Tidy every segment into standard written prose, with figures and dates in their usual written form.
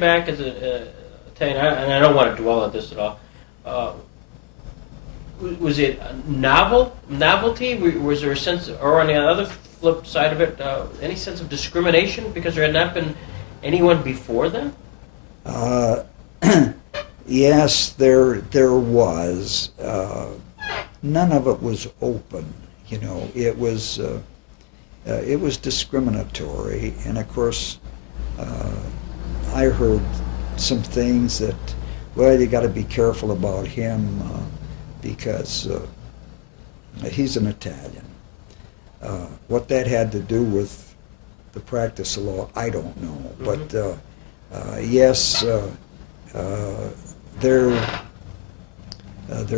back as a Italian, and I don't want to dwell on this at all, was it a novelty? Was there a sense, or on the other flip side of it, any sense of discrimination because there had not been anyone before them? Yes, there was. None of it was open. You know, it was discriminatory, and of course, I heard some things that, well, you got to be careful about him because he's an Italian. What that had to do with the practice of law, I don't know. Mm-hmm. But yes, there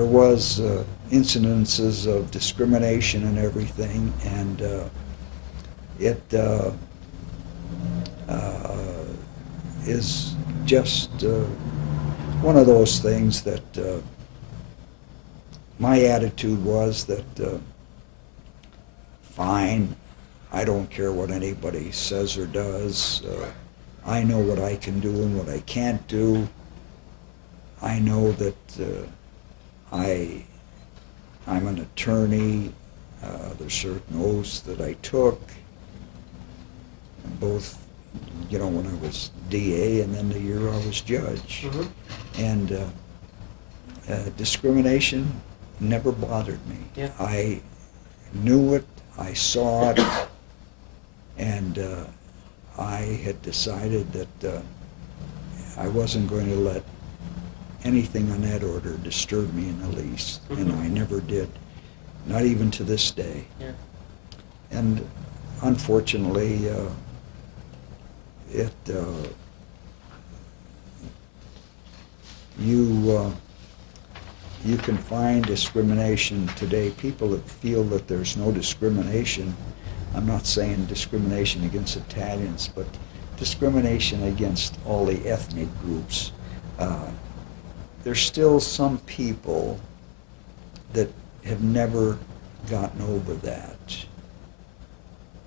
was incidences of discrimination and everything, and it is just one of those things that my attitude was that fine, I don't care what anybody says or does. I know what I can do and what I can't do. I know that I'm an attorney. There's certain oaths that I took, both, you know, when I was DA and then the year I was judge. Mm-hmm. And discrimination never bothered me. Yeah. I knew it, I saw it, and I had decided that I wasn't going to let anything on that order disturb me in the least, mm-hmm. and I never did, not even to this day. Yeah. And unfortunately, you can find discrimination today. People that feel that there's no discrimination, I'm not saying discrimination against Italians, but discrimination against all the ethnic groups. There's still some people that have never gotten over that.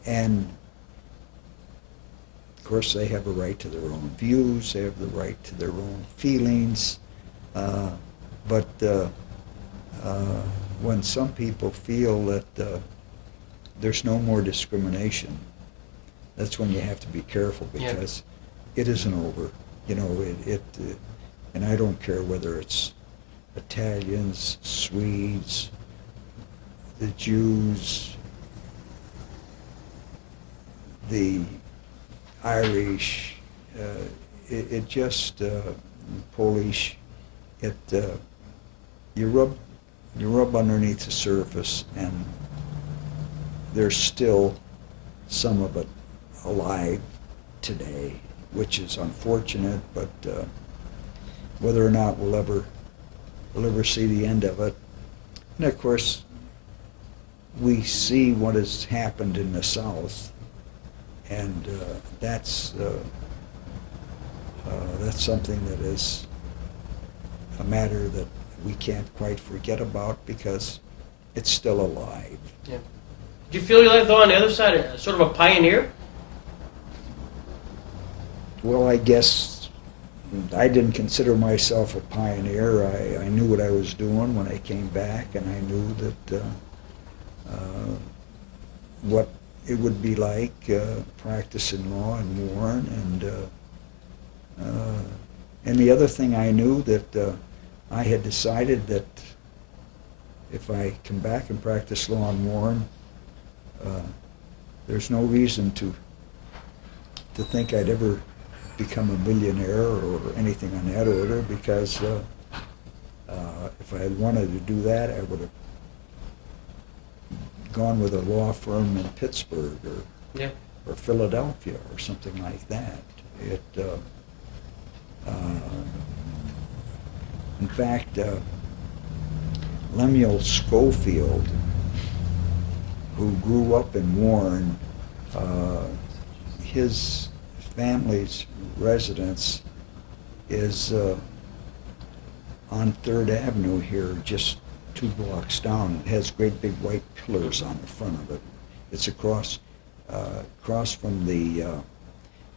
And of course they have a right to their own views, they have the right to their own feelings, but when some people feel that there's no more discrimination, that's when you have to be careful, because it isn't over. You know, and I don't care whether it's Italians, Swedes, the Jews, the Irish, it just, Polish, you rub underneath the surface, and there's still some of it alive today, which is unfortunate, but whether or not we'll ever see the end of it. And of course, we see what has happened in the South, and that's something that is a matter that we can't quite forget about, because it's still alive. Yeah. Do you feel like, though, on the other side, sort of a pioneer? Well, I guess I didn't consider myself a pioneer. I knew what I was doing when I came back, and I knew that what it would be like practicing law in Warren, and the other thing I knew that I had decided that if I come back and practice law in Warren, there's no reason to think I'd ever become a millionaire or anything on that order, because if I had wanted to do that, I would have gone with a law firm in Pittsburgh or Philadelphia or something like that. In fact, Lemuel Schofield, who grew up in Warren, his family's residence is on 3rd Avenue here, just 2 blocks down. It has great big white pillars on the front of it. It's across from the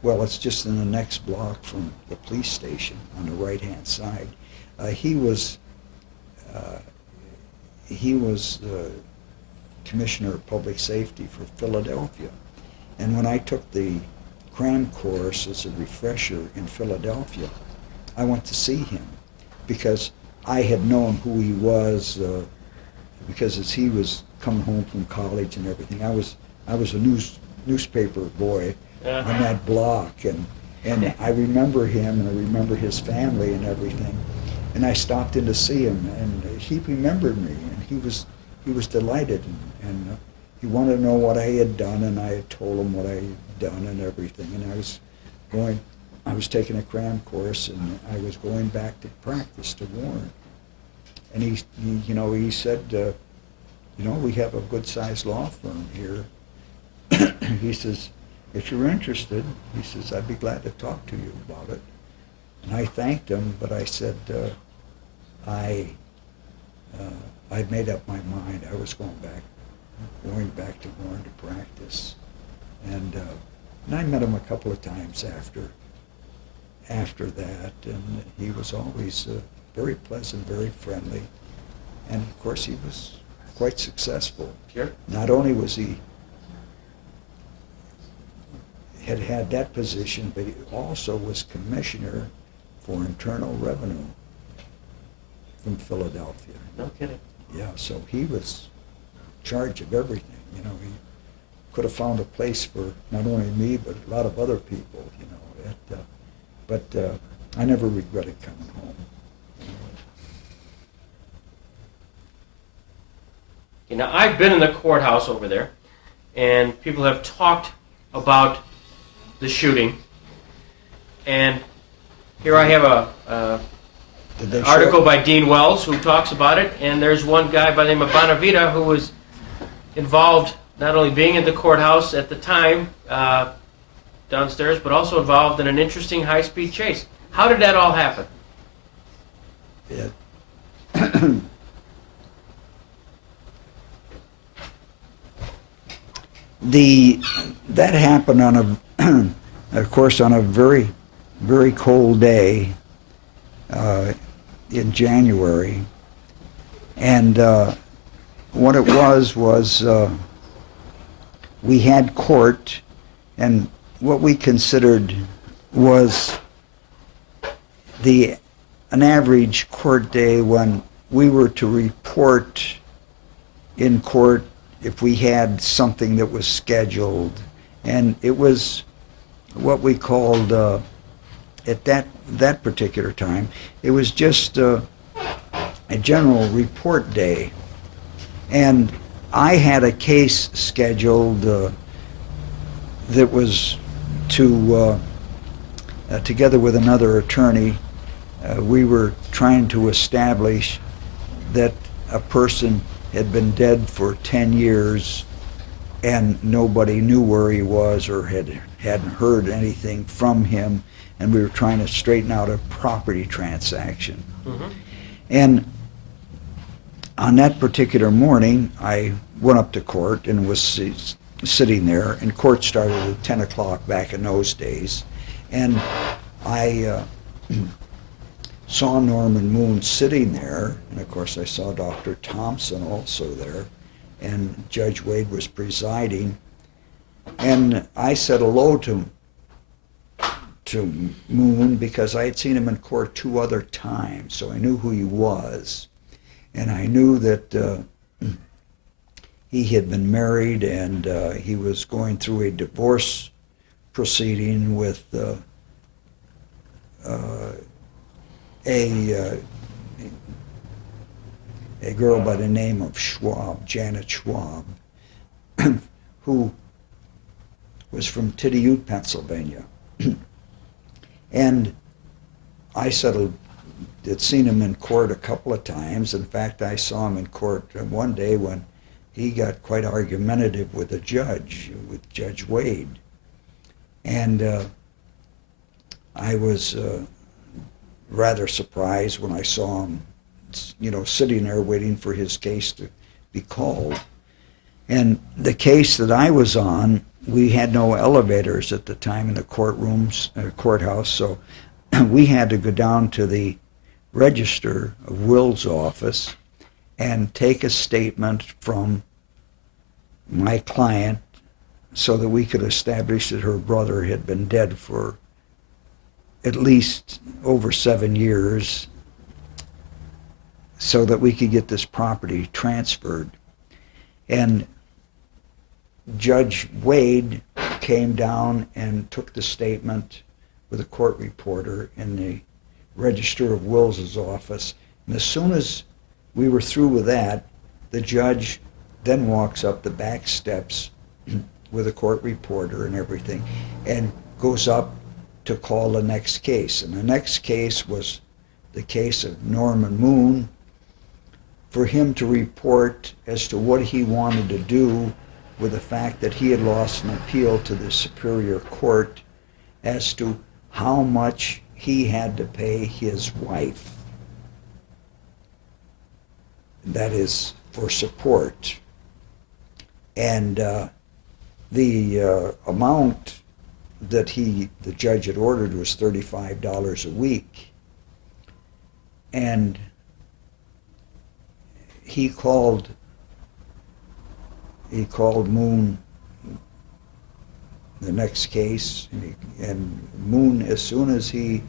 well, it's just in the next block from the police station on the right-hand side. He was Commissioner of Public Safety for Philadelphia. And when I took the cram course as a refresher in Philadelphia, I went to see him because I had known who he was because as he was coming home from college and everything, I was a newspaper boy on that block, and I remember him and I remember his family and everything. And I stopped in to see him, and he remembered me, and he was delighted, and he wanted to know what I had done, and I had told him what I had done and everything. And I was taking a cram course, and I was going back to practice to Warren. And he said, we have a good-sized law firm here. He says, if you're interested, he says, I'd be glad to talk to you about it. And I thanked him, but I said, I'd made up my mind. I was going back to Warren to practice. And I met him a couple of times after that, and he was always very pleasant, very friendly. And of course, he was quite successful. Sure. Not only was he had that position, but he also was commissioner for Internal Revenue from Philadelphia. No kidding. Yeah, so he was in charge of everything. He could have found a place for not only me, but a lot of other people, but I never regretted coming home. Okay, now, I've been in the courthouse over there, and people have talked about the shooting. And here I have an article by Dean Wells who talks about it, and there's one guy by the name of Bonavita who was involved not only being in the courthouse at the time downstairs, but also involved in an interesting high-speed chase. How did that all happen? That happened on a very, very cold day in January, and what it was we had court, and what we considered was an average court day when we were to report in court if we had something that was scheduled. And it was what we called, at that particular time, it was just a general report day. And I had a case scheduled that was together with another attorney, we were trying to establish that a person had been dead for 10 years and nobody knew where he was or hadn't heard anything from him, and we were trying to straighten out a property transaction. Mm-hmm. And on that particular morning, I went up to court and was sitting there, and court started at 10 o'clock back in those days, and I saw Norman Moon sitting there, and of course I saw Dr. Thompson also there, and Judge Wade was presiding, and I said hello to Moon because I had seen him in court 2 other times, so I knew who he was, and I knew that he had been married, and he was going through a divorce proceeding with a girl by the name of Schwab, Janet Schwab, who was from Tiddiout, Pennsylvania. And I had seen him in court a couple of times. In fact, I saw him in court one day when he got quite argumentative with a judge, with Judge Wade. And I was rather surprised when I saw him, sitting there waiting for his case to be called. And the case that I was on, we had no elevators at the time in the courthouse, so we had to go down to the Register of Wills office and take a statement from my client so that we could establish that her brother had been dead for at least over 7 years so that we could get this property transferred. And Judge Wade came down and took the statement with a court reporter in the Register of Wills' office. And as soon as we were through with that, the judge then walks up the back steps with a court reporter and everything and goes up to call the next case. And the next case was the case of Norman Moon, for him to report as to what he wanted to do with the fact that he had lost an appeal to the Superior Court as to how much he had to pay his wife. That is for support. And the amount that the judge had ordered was $35 a week. And he called Moon the next case, and Moon, as soon as he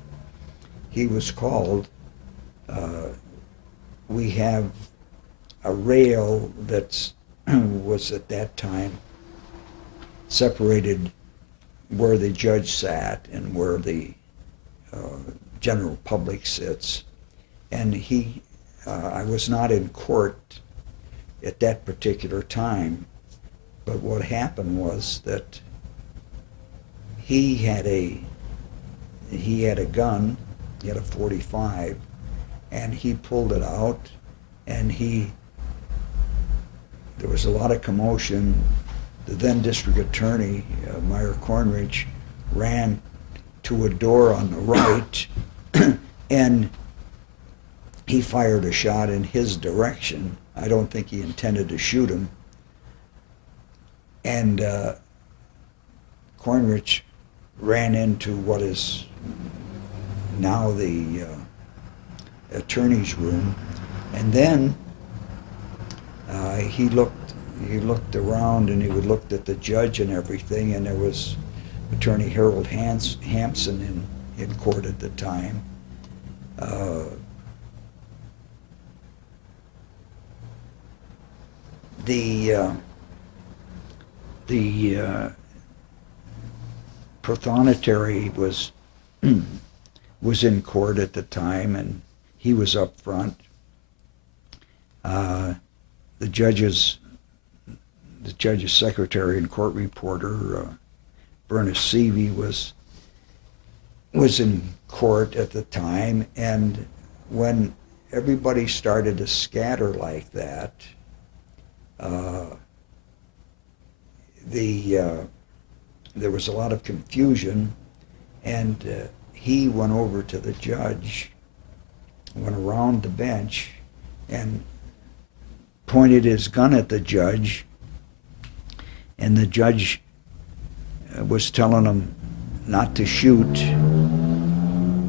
was called, we have a rail that was at that time separated where the judge sat and where the general public sits. And I was not in court at that particular time, but what happened was that he had a gun, he had a .45, and he pulled it out, and there was a lot of commotion. The then district attorney, Meyer Cornridge, ran to a door on the right, and he fired a shot in his direction. I don't think he intended to shoot him. And Cornridge ran into what is now the attorney's room, and then he looked around and he looked at the judge and everything, and there was Attorney Harold Hampson in court at the time. The prothonotary was in court at the time, and he was up front. The judge's secretary and court reporter, Bernice Seavey, was in court at the time, and when everybody started to scatter like that, there was a lot of confusion, and he went over to the judge, went around the bench, and pointed his gun at the judge, and the judge was telling him not to shoot,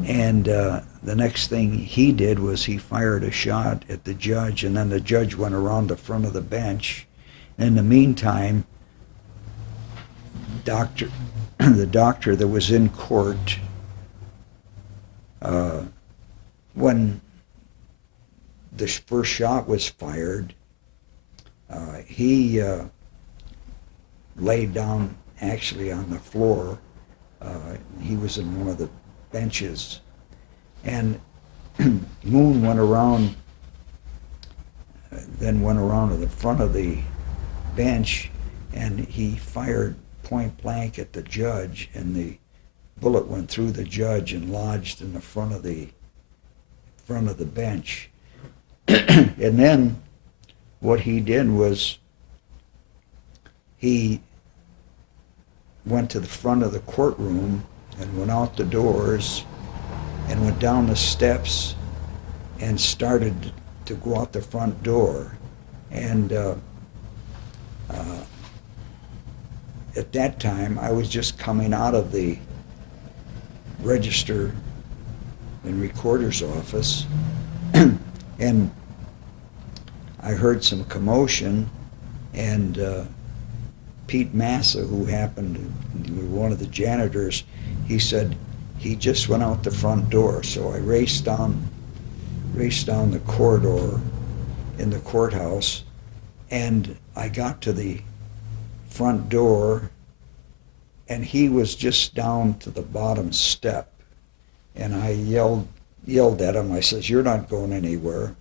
and the next thing he did was he fired a shot at the judge, and then the judge went around the front of the bench. In the meantime, the doctor that was in court, when the first shot was fired, he laid down actually on the floor. He was in one of the benches, and Moon went around to the front of the bench, and he fired point blank at the judge, and the bullet went through the judge and lodged in the front of the bench. And then what he did was he went to the front of the courtroom and went out the doors and went down the steps and started to go out the front door. And At that time, I was just coming out of the register and recorder's office, and I heard some commotion, and Pete Massa, who happened to be one of the janitors, he said he just went out the front door. So I raced down the corridor in the courthouse, and I got to the front door, and he was just down to the bottom step, and I yelled at him. I says, "You're not going anywhere."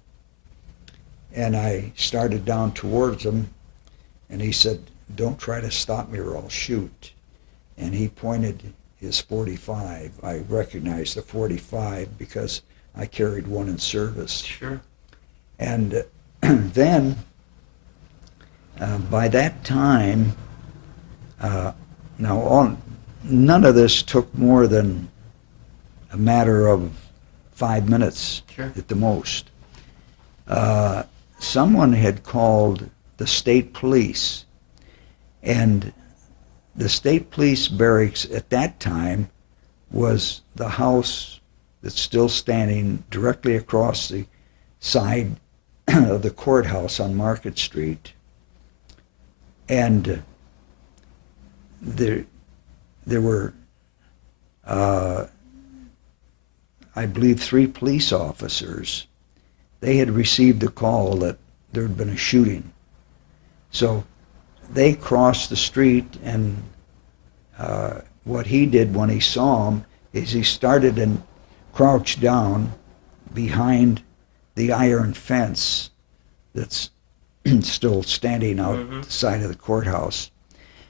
And I started down towards him, and he said, "Don't try to stop me or I'll shoot." And he pointed his .45. I recognized the .45 because I carried one in service. Sure. And then, by that time, none of this took more than a matter of 5 minutes Sure. at the most. Someone had called the state police, and the state police barracks at that time was the house that's still standing directly across the side of the courthouse on Market Street. And there were, I believe, 3 police officers. They had received a call that there had been a shooting. So they crossed the street, and what he did when he saw him is he started and crouched down behind the iron fence that's still standing out the side of the courthouse.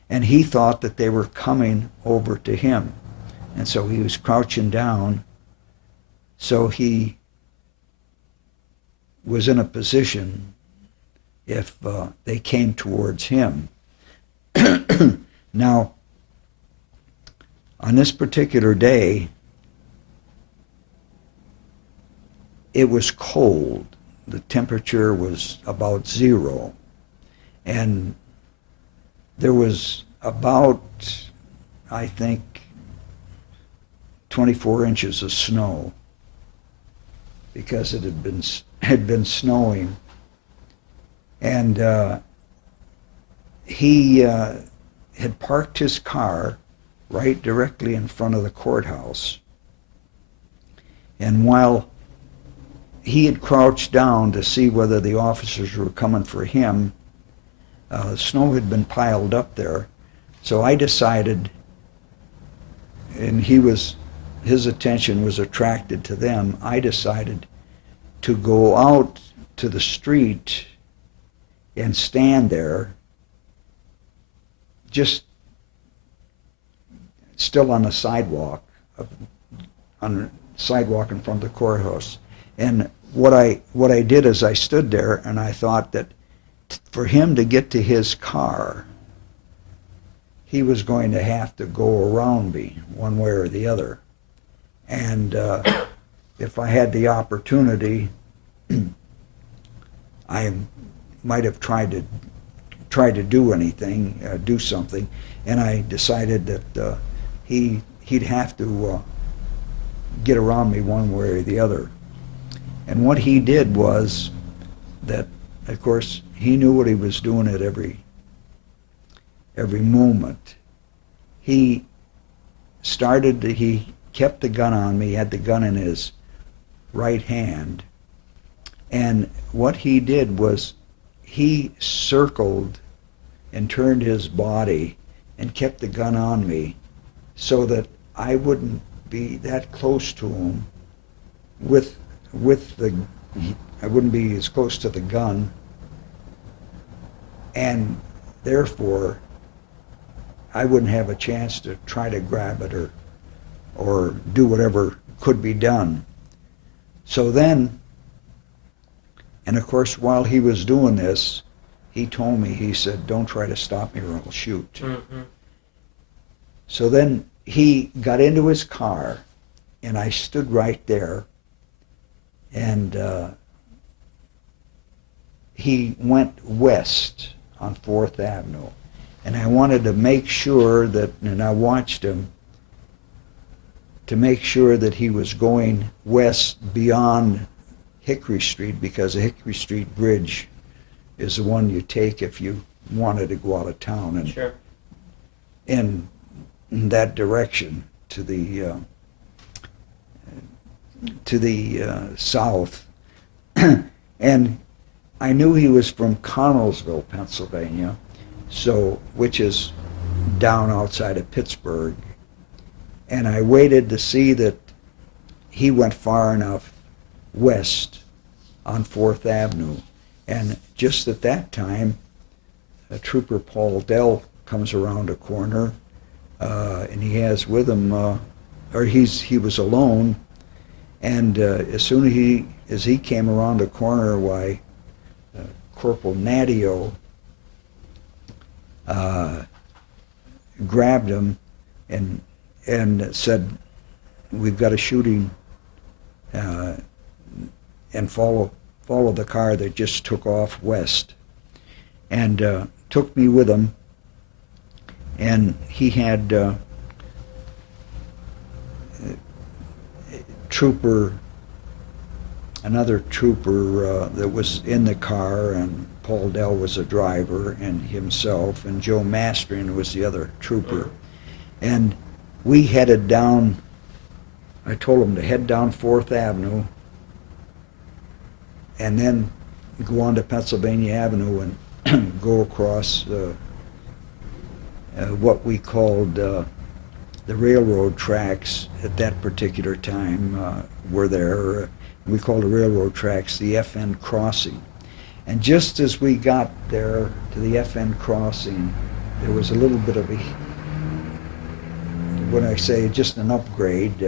And he thought that they were coming over to him. And so he was crouching down. So he was in a position if they came towards him. Now, on this particular day, it was cold. The temperature was about 0. And there was about, I think, 24 inches of snow because it had been snowing. And he had parked his car right directly in front of the courthouse. And while he had crouched down to see whether the officers were coming for him, snow had been piled up there. So I decided, and his attention was attracted to them, I decided to go out to the street and stand there, just still on the sidewalk, in front of the courthouse. And what I did is I stood there, and I thought that for him to get to his car, he was going to have to go around me one way or the other. And if I had the opportunity, I might have tried to do anything, do something. And I decided that he'd have to get around me one way or the other. And what he did was that, of course, he knew what he was doing at every moment. He kept the gun on me, had the gun in his right hand. And what he did was he circled and turned his body and kept the gun on me so that I wouldn't be that close to him I wouldn't be as close to the gun, and therefore I wouldn't have a chance to try to grab it or do whatever could be done. So then, and of course while he was doing this, he told me, he said, "Don't try to stop me or I'll shoot." Mm-hmm. So then he got into his car, and I stood right there, and he went west on 4th Avenue. And I wanted to make sure that, and I watched him, to make sure that he was going west beyond Hickory Street, because the Hickory Street Bridge is the one you take if you wanted to go out of town, and Sure. in that direction to the south. And I knew he was from Connellsville, Pennsylvania, which is down outside of Pittsburgh. And I waited to see that he went far enough west on 4th Avenue. And just at that time, Trooper Paul Dell comes around a corner, and he has with him, he was alone, and as soon as he came around the corner, why, Corporal Nadio grabbed him and said, "We've got a shooting, and follow the car that just took off west," and took me with him. And he had another trooper that was in the car, and Paul Dell was a driver, and himself, and Joe Mastering was the other trooper. And we headed down, I told him to head down 4th Avenue and then go on to Pennsylvania Avenue and go across what we called the railroad tracks at that particular time were there. We called the railroad tracks the FN crossing. And just as we got there to the FN crossing, there was a little bit of when I say just an upgrade,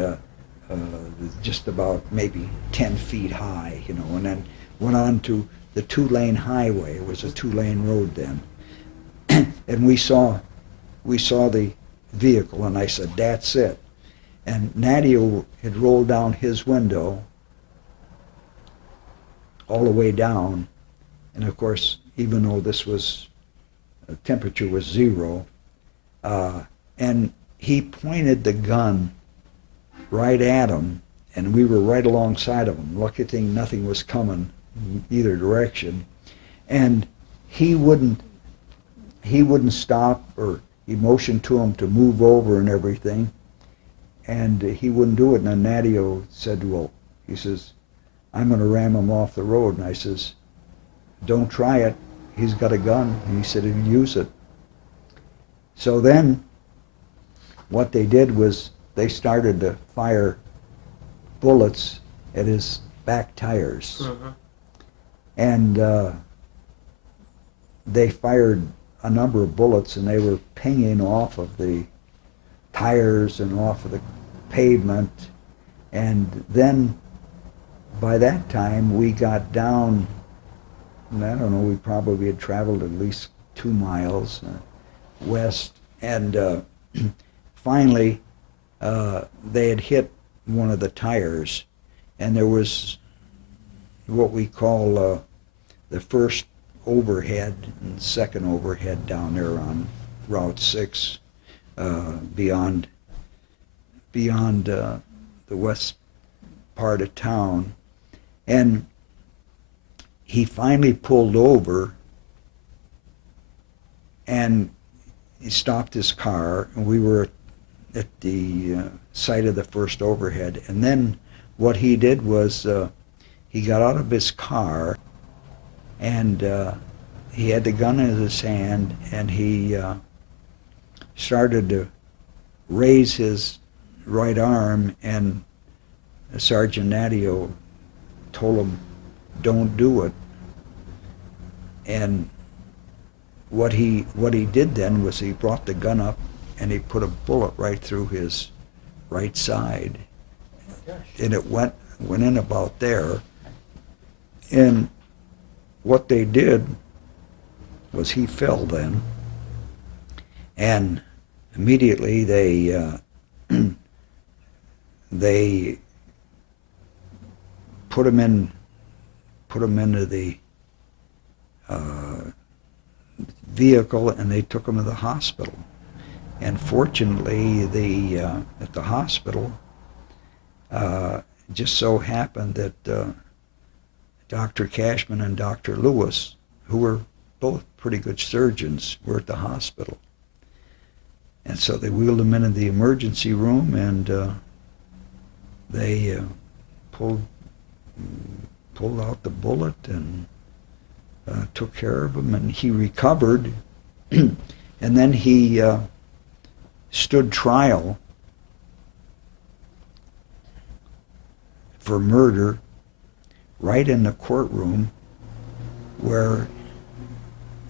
just about maybe 10 feet high, and then went on to the 2-lane highway. It was a 2-lane road then. And we saw the vehicle, and I said, "That's it." And Nadio had rolled down his window all the way down, and of course, even though this was, temperature was 0, and he pointed the gun right at him, and we were right alongside of him. Lucky thing nothing was coming either direction, and he wouldn't stop, or he motioned to him to move over and everything, and he wouldn't do it. And then Nadio said, he says, "I'm going to ram him off the road." And I says, "Don't try it. He's got a gun." And he said he'd use it. So then what they did was they started to fire bullets at his back tires. Mm-hmm. And they fired a number of bullets, and they were pinging off of the tires and off of the pavement. And then by that time we got down, I don't know, we probably had traveled at least 2 miles west, and finally they had hit one of the tires, and there was what we call the first overhead and second overhead down there on Route 6, beyond the west part of town. And he finally pulled over, and he stopped his car, and we were at the site of the first overhead. And then what he did was he got out of his car, and he had the gun in his hand, and he started to raise his right arm, and Sergeant Nadio told him, "Don't do it." And what he did then was he brought the gun up, and he put a bullet right through his right side, and it went in about there. And what they did was he fell then, and immediately they put him into the vehicle and they took him to the hospital. And fortunately, at the hospital, it just so happened that Dr. Cashman and Dr. Lewis, who were both pretty good surgeons, were at the hospital. And so they wheeled him into the emergency room, and they pulled out the bullet and took care of him, and he recovered. And then he stood trial for murder right in the courtroom where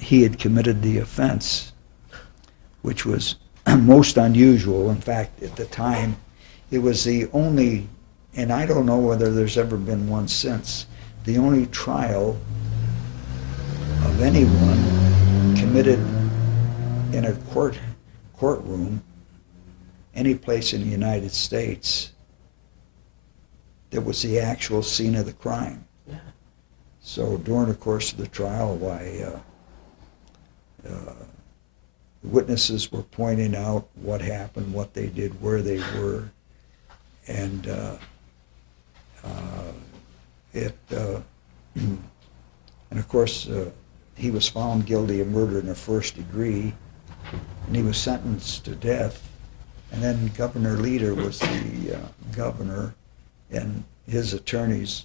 he had committed the offense, which was most unusual. In fact, at the time, it was the only, and I don't know whether there's ever been one since, the only trial of anyone committed in a courtroom any place in the United States that was the actual scene of the crime. Yeah. So during the course of the trial, witnesses were pointing out what happened, what they did, where they were, and and of course he was found guilty of murder in the first degree, and he was sentenced to death. And then Governor Leader was the governor, and his attorneys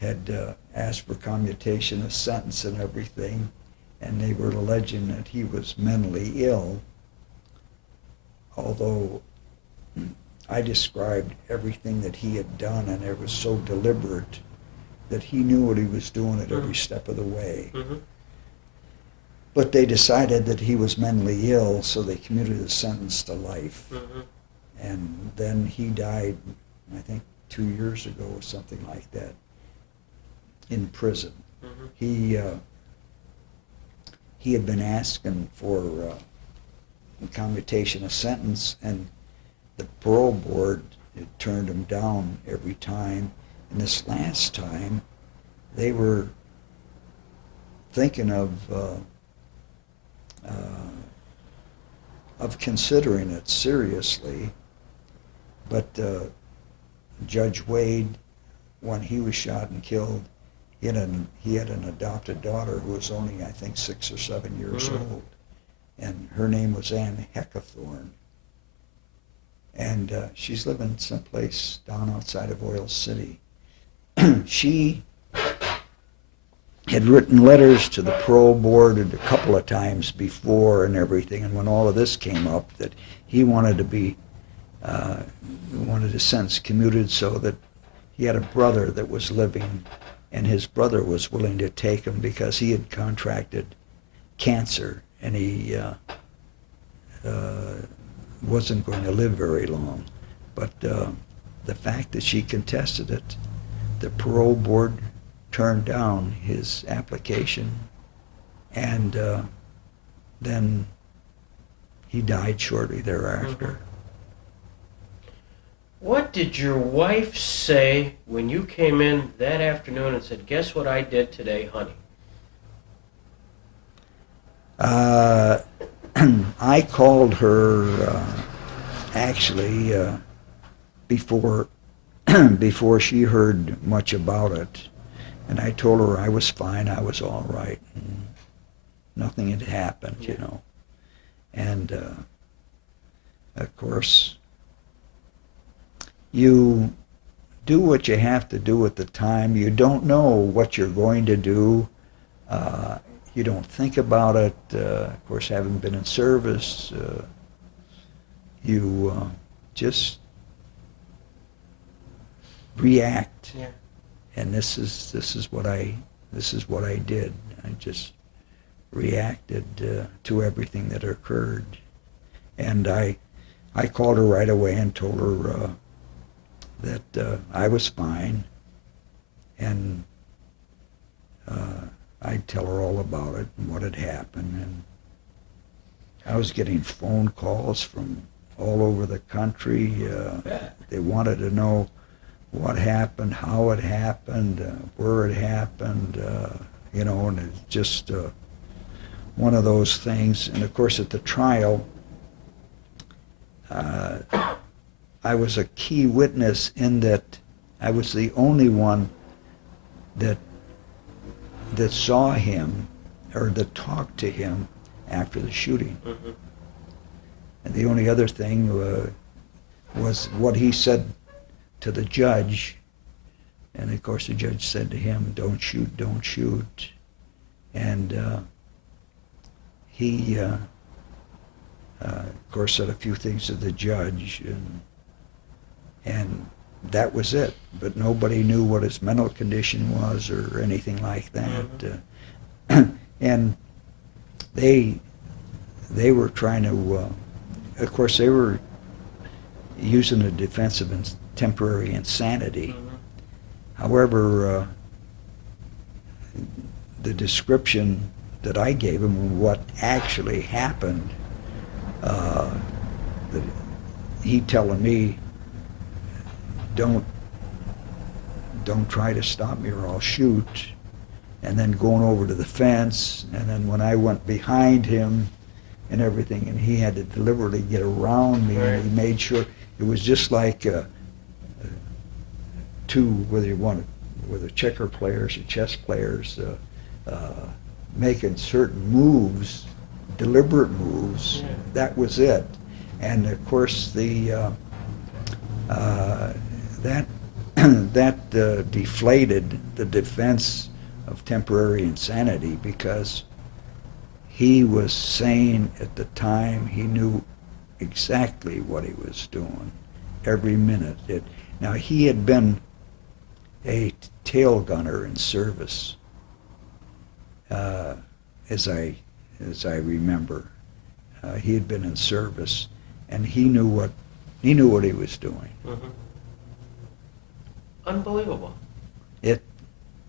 had asked for commutation of sentence and everything, and they were alleging that he was mentally ill, although I described everything that he had done, and it was so deliberate that he knew what he was doing at every step of the way. Mm-hmm. But they decided that he was mentally ill, so they commuted his sentence to life. Mm-hmm. And then he died, I think, 2 years ago or something like that, in prison. Mm-hmm. He had been asking for commutation of sentence, and the parole board had turned him down every time. And this last time, they were thinking of considering it seriously, but Judge Wade, when he was shot and killed, he had an adopted daughter who was only, I think, 6 or 7 years old, and her name was Ann Heckathorn, and she's living someplace down outside of Oil City. She had written letters to the parole board a couple of times before and everything, and when all of this came up, that he wanted his sentence commuted so that he had a brother that was living, and his brother was willing to take him because he had contracted cancer, and he wasn't going to live very long. But the fact that she contested it, the parole board turned down his application, and then he died shortly thereafter. Mm-hmm. What did your wife say when you came in that afternoon and said, "Guess what I did today, honey"? I called her actually before she heard much about it, and I told her I was fine, I was all right, and nothing had happened, you know. And of course, you do what you have to do at the time. You don't know what you're going to do. You don't think about it. Of course, having been in service, you just react. Yeah. And this is what I did. I just reacted to everything that occurred. And I called her right away and told her that I was fine, and I'd tell her all about it and what had happened. And I was getting phone calls from all over the country. They wanted to know what happened, how it happened, where it happened, you know, and it just one of those things. And of course, at the trial, I was a key witness in that I was the only one that saw him or that talked to him after the shooting. Mm-hmm. And the only other thing was what he said to the judge. And of course, the judge said to him, "Don't shoot, don't shoot." And he, of course, said a few things to the judge, and that was it. But nobody knew what his mental condition was or anything like that. And they were trying to, of course, they were using a defense of temporary insanity. Mm-hmm. However, the description that I gave him of what actually happened, that he telling me, don't try to stop me or I'll shoot, and then going over to the fence, and then when I went behind him and everything, and he had to deliberately get around me, right. And he made sure it was just like two, whether checker players or chess players, making certain moves, deliberate moves. Yeah. That was it. And of course, that deflated the defense of temporary insanity, because he was sane at the time. He knew exactly what he was doing every minute. Now, he had been a tail gunner in service, as I remember. He had been in service, and he knew what he was doing. Mm-hmm. Unbelievable.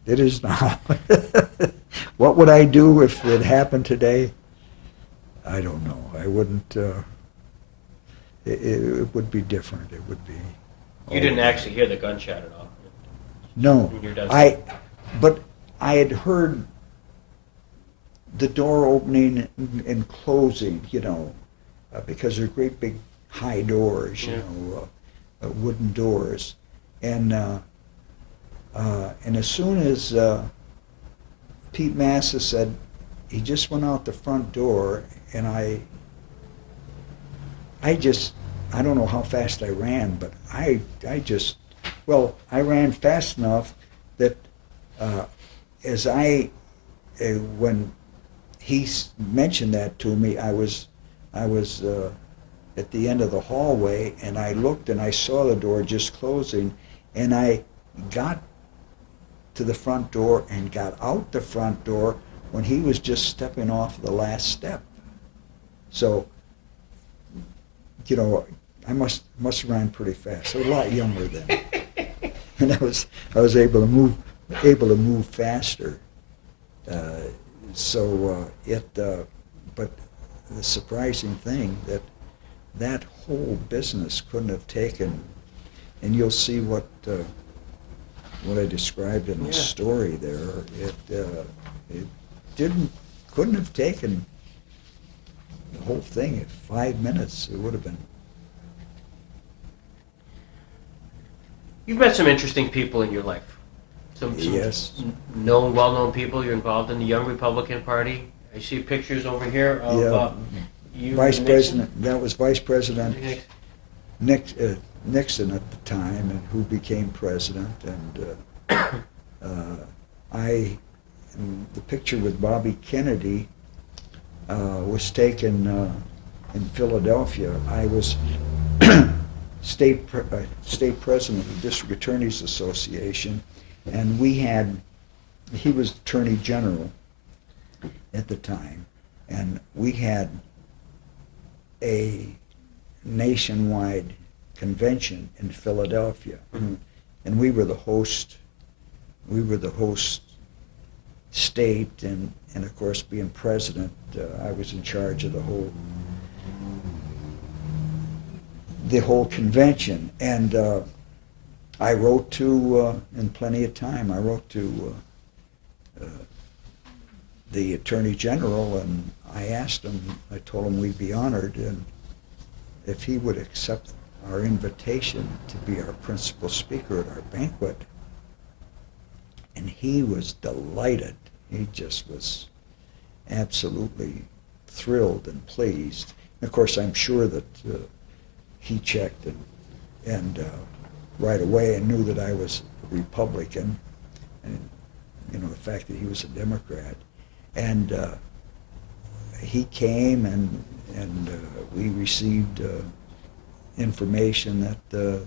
It is now. What would I do if it happened today? I don't know. I wouldn't. It would be different. It would be. You didn't actually hear the gunshot at all. No, When you're done. but I had heard the door opening and closing, because they're great big high doors, Yeah. Wooden doors, and as soon as Pete Massa said he just went out the front door, and I don't know how fast I ran, but I ran fast enough that when he mentioned that to me, I was at the end of the hallway, and I looked and I saw the door just closing, and I got to the front door and got out the front door when he was just stepping off the last step. So, I must have ran pretty fast. I was a lot younger then, and I was able to move faster. But the surprising thing that whole business couldn't have taken, and you'll see what I described in the story there. It couldn't have taken the whole thing in 5 minutes. It would have been. You've met some interesting people in your life. Some Yes. well-known people. You're involved in the Young Republican Party. I see pictures over here of you. Vice and President. That was Vice President Nixon. Nixon at the time, and who became president. And the picture with Bobby Kennedy was taken in Philadelphia. I was state president of the District Attorneys Association, and he was Attorney General at the time, and we had a nationwide convention in Philadelphia, and we were the host state, and of course, being president, I was in charge of the whole convention. And I wrote to, in plenty of time, I wrote to the Attorney General, and I asked him, I told him we'd be honored, and if he would accept our invitation to be our principal speaker at our banquet. And he was delighted. He just was absolutely thrilled and pleased. And of course, I'm sure that he checked and right away and knew that I was a Republican, and the fact that he was a Democrat. And he came and we received information that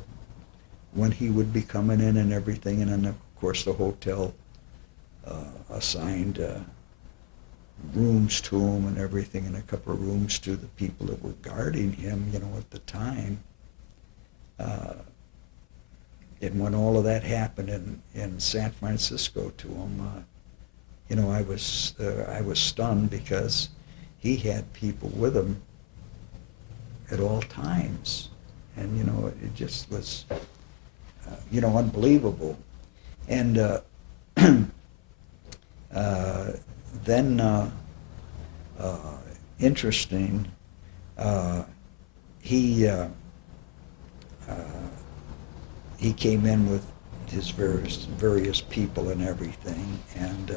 when he would be coming in and everything, and then of course the hotel assigned rooms to him and everything, and a couple of rooms to the people that were guarding him, at the time. And when all of that happened in San Francisco to him, I was stunned, because he had people with him at all times, and it just was unbelievable. And then interesting, he came in with his various people and everything, and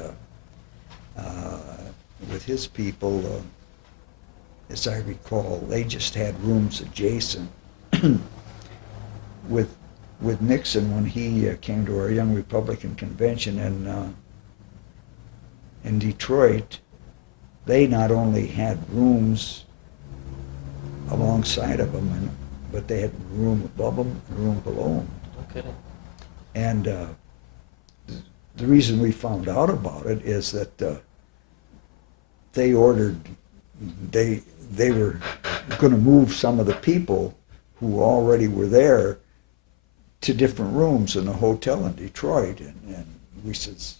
with his people, as I recall, they just had rooms adjacent. With Nixon, when he came to our Young Republican Convention in Detroit, they not only had rooms alongside of them, but they had a room above them and a room below them. Okay. And the reason we found out about it is that they were going to move some of the people who already were there to different rooms in a hotel in Detroit, and we says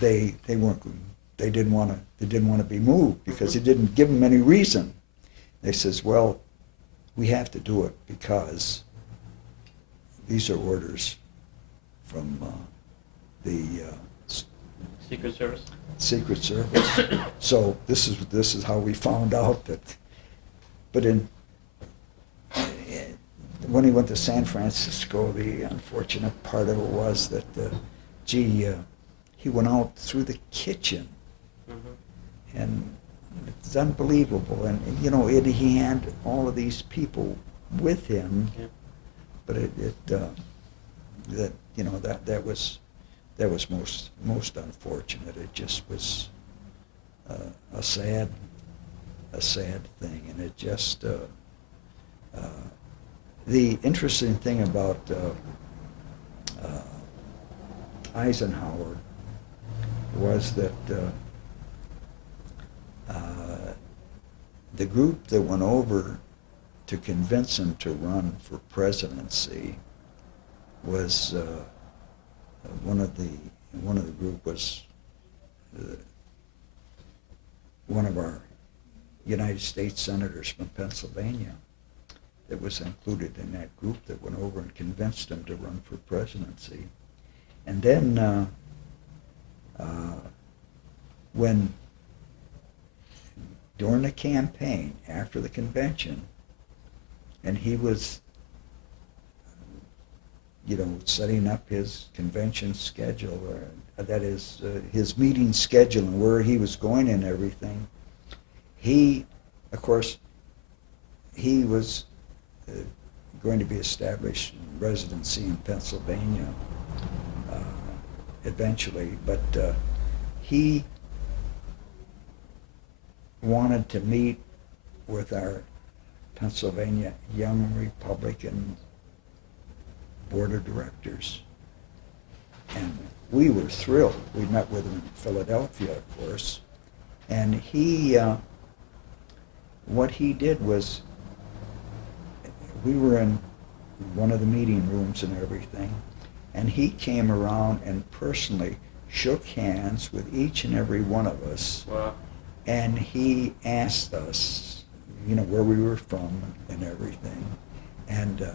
they didn't want to be moved, because he didn't give them any reason. They says, well, we have to do it because these are orders from the Secret Service. Secret Service. So this is how we found out that. But when he went to San Francisco, the unfortunate part of it was that, he went out through the kitchen, and it's unbelievable. And he had all of these people with him, but that was most unfortunate. It just was a sad thing, and it just the interesting thing about Eisenhower was that the group that went over to convince him to run for presidency was one of the group was one of our United States senators from Pennsylvania that was included in that group that went over and convinced him to run for presidency. And then when during the campaign, after the convention, and he was setting up his convention schedule, or that is his meeting schedule and where he was going and everything, he was going to be established residency in Pennsylvania eventually, but he wanted to meet with our Pennsylvania Young Republican Board of Directors. And we were thrilled. We met with him in Philadelphia, of course. And he, what he did was, we were in one of the meeting rooms and everything, and he came around and personally shook hands with each and every one of us. Wow. And he asked us, where we were from and everything. And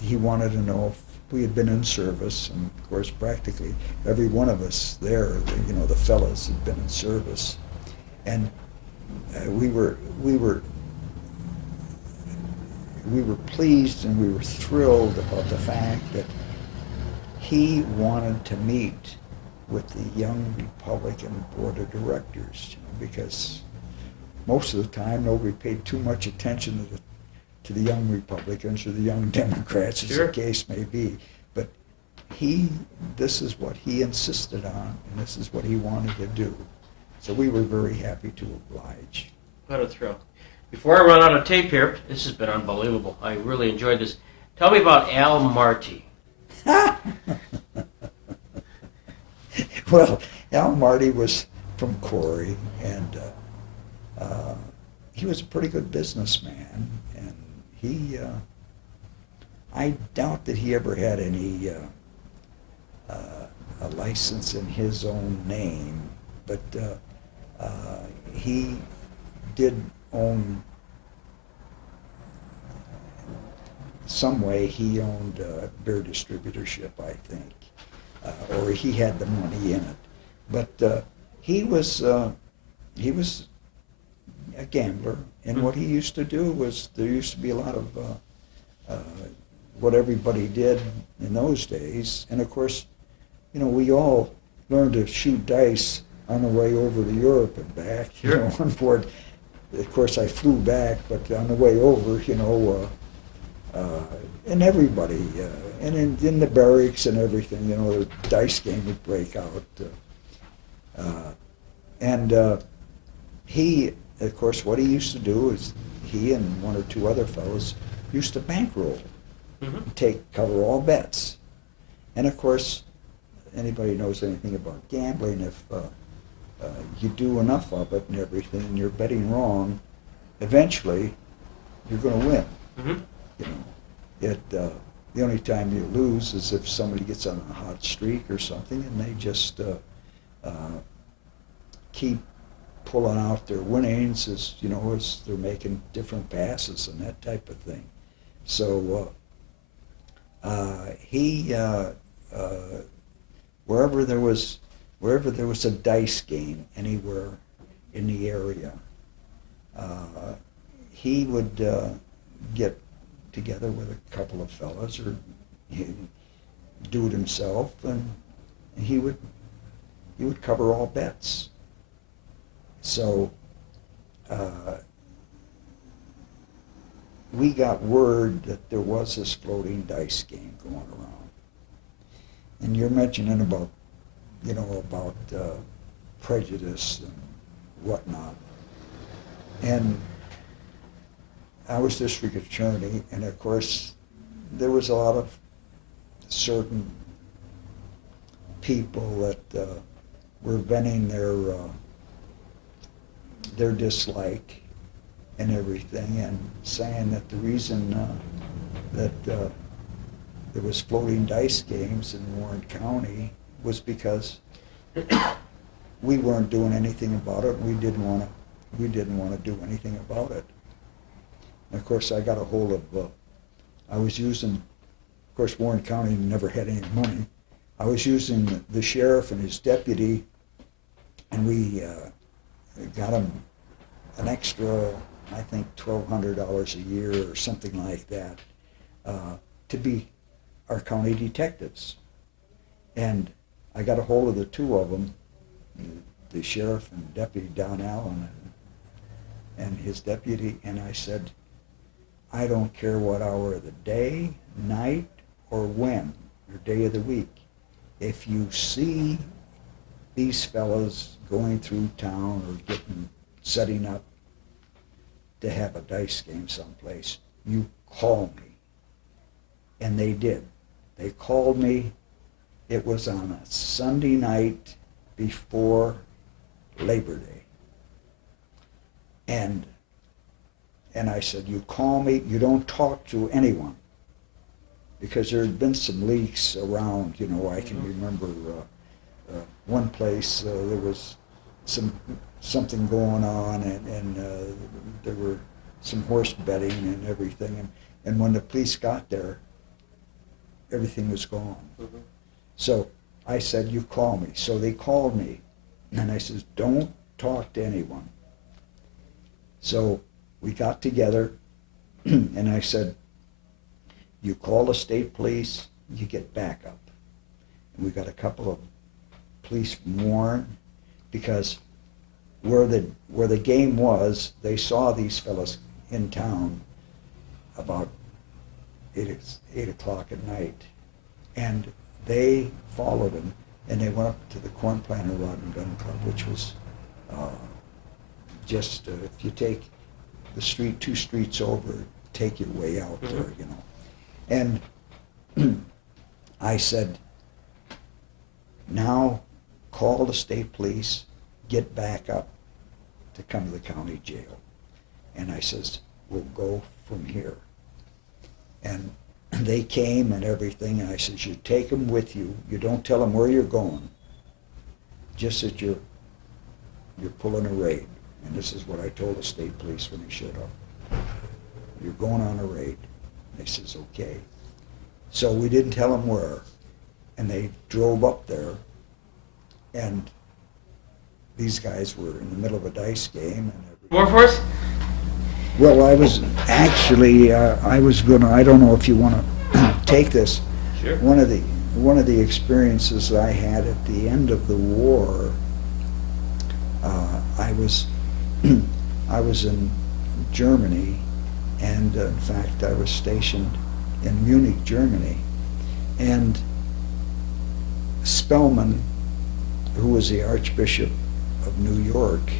he wanted to know if we had been in service, and of course practically every one of us there, the fellas had been in service, and we were pleased and we were thrilled about the fact that he wanted to meet with the Young Republican Board of Directors, because most of the time nobody paid too much attention to the Young Republicans or the Young Democrats, as the case may be. But this is what he insisted on, and this is what he wanted to do. So we were very happy to oblige. What a thrill. Before I run out of tape here, this has been unbelievable. I really enjoyed this. Tell me about Al Marty. Well, Al Marty was from Corey, and he was a pretty good businessman, and I doubt that he ever had any a license in his own name, but he did own, some way he owned a beer distributorship, I think, or he had the money in it. But he was a gambler, and what he used to do was, there used to be a lot of what everybody did in those days, and of course, we all learned to shoot dice on the way over to Europe and back, on board. Of course, I flew back, but on the way over, and everybody, and in the barracks and everything, the dice game would break out. And he, of course, what he used to do is, he and one or two other fellows used to bankroll, cover all bets. And of course, anybody knows anything about gambling, if you do enough of it and everything, and you're betting wrong, eventually you're going to win. The only time you lose is if somebody gets on a hot streak or something, and they just keep pulling out their winnings as they're making different passes and that type of thing. So he wherever there was a dice game anywhere in the area, he would get together with a couple of fellas, or he'd do it himself, and he would cover all bets. So we got word that there was this floating dice game going around. And you're mentioning about prejudice and whatnot. And I was district attorney, and of course, there was a lot of certain people that were venting their dislike and everything, and saying that the reason that there was floating dice games in Warren County was because we weren't doing anything about it. We didn't want to do anything about it. And of course, I got a hold of. I was using. Of course, Warren County never had any money. I was using the sheriff and his deputy, and we got him an extra, I think, $1,200 a year or something like that, to be our county detectives. And I got a hold of the two of them, the sheriff and Deputy Don Allen and his deputy, and I said, I don't care what hour of the day, night, or when, or day of the week. If you see these fellas going through town or setting up to have a dice game someplace, you call me. And they did. They called me. It was on a Sunday night before Labor Day. And I said, you call me, you don't talk to anyone. Because there had been some leaks around, I can remember one place there was something going on, and there were some horse betting and everything. And when the police got there, everything was gone. Mhm. So I said, you call me. So they called me, and I says, don't talk to anyone. So we got together, and I said, you call the state police, you get backup. And we got a couple of police from Warren, because where the game was, they saw these fellas in town about 8 o'clock at night, and they followed them, and they went up to the Corn Planter Rod and Gun Club, which was just if you take the street 2 streets over, take your way out there, you know. And I said, now call the state police, get back up to come to the county jail. And I says, we'll go from here. And they came and everything, and I says, you take them with you. You don't tell them where you're going. Just that you're pulling a raid. And this is what I told the state police when they showed up. You're going on a raid. They says, okay. So we didn't tell them where. And they drove up there, and these guys were in the middle of a dice game. And More for us? well, I was actually, I was gonna, I don't know if you wanna take this. Sure. One of the experiences I had at the end of the war, I was in Germany, and in fact I was stationed in Munich, Germany, and Spellman, who was the Archbishop of New York,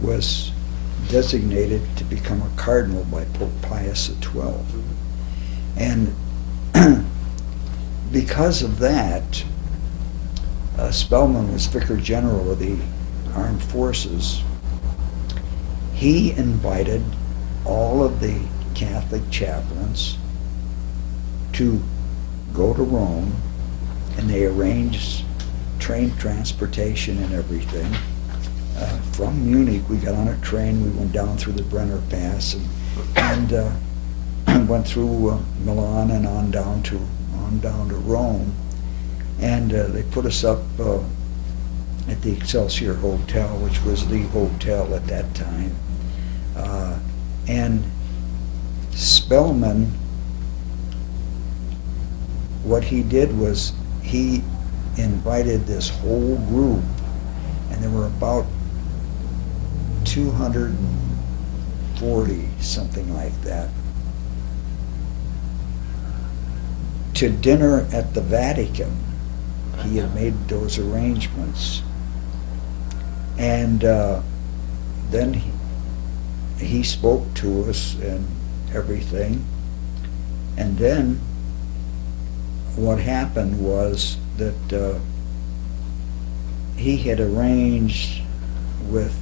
was designated to become a cardinal by Pope Pius XII. And because of that, Spellman was Vicar General of the Armed Forces. He invited all of the Catholic chaplains to go to Rome, and they arranged train transportation and everything. From Munich, we got on a train, we went down through the Brenner Pass, and went through Milan and on down to Rome. And they put us up at the Excelsior Hotel, which was the hotel at that time. And Spellman, what he did was he invited this whole group, and there were about 240, something like that, to dinner at the Vatican. He had made those arrangements. And then he spoke to us and everything. And then what happened was that he had arranged with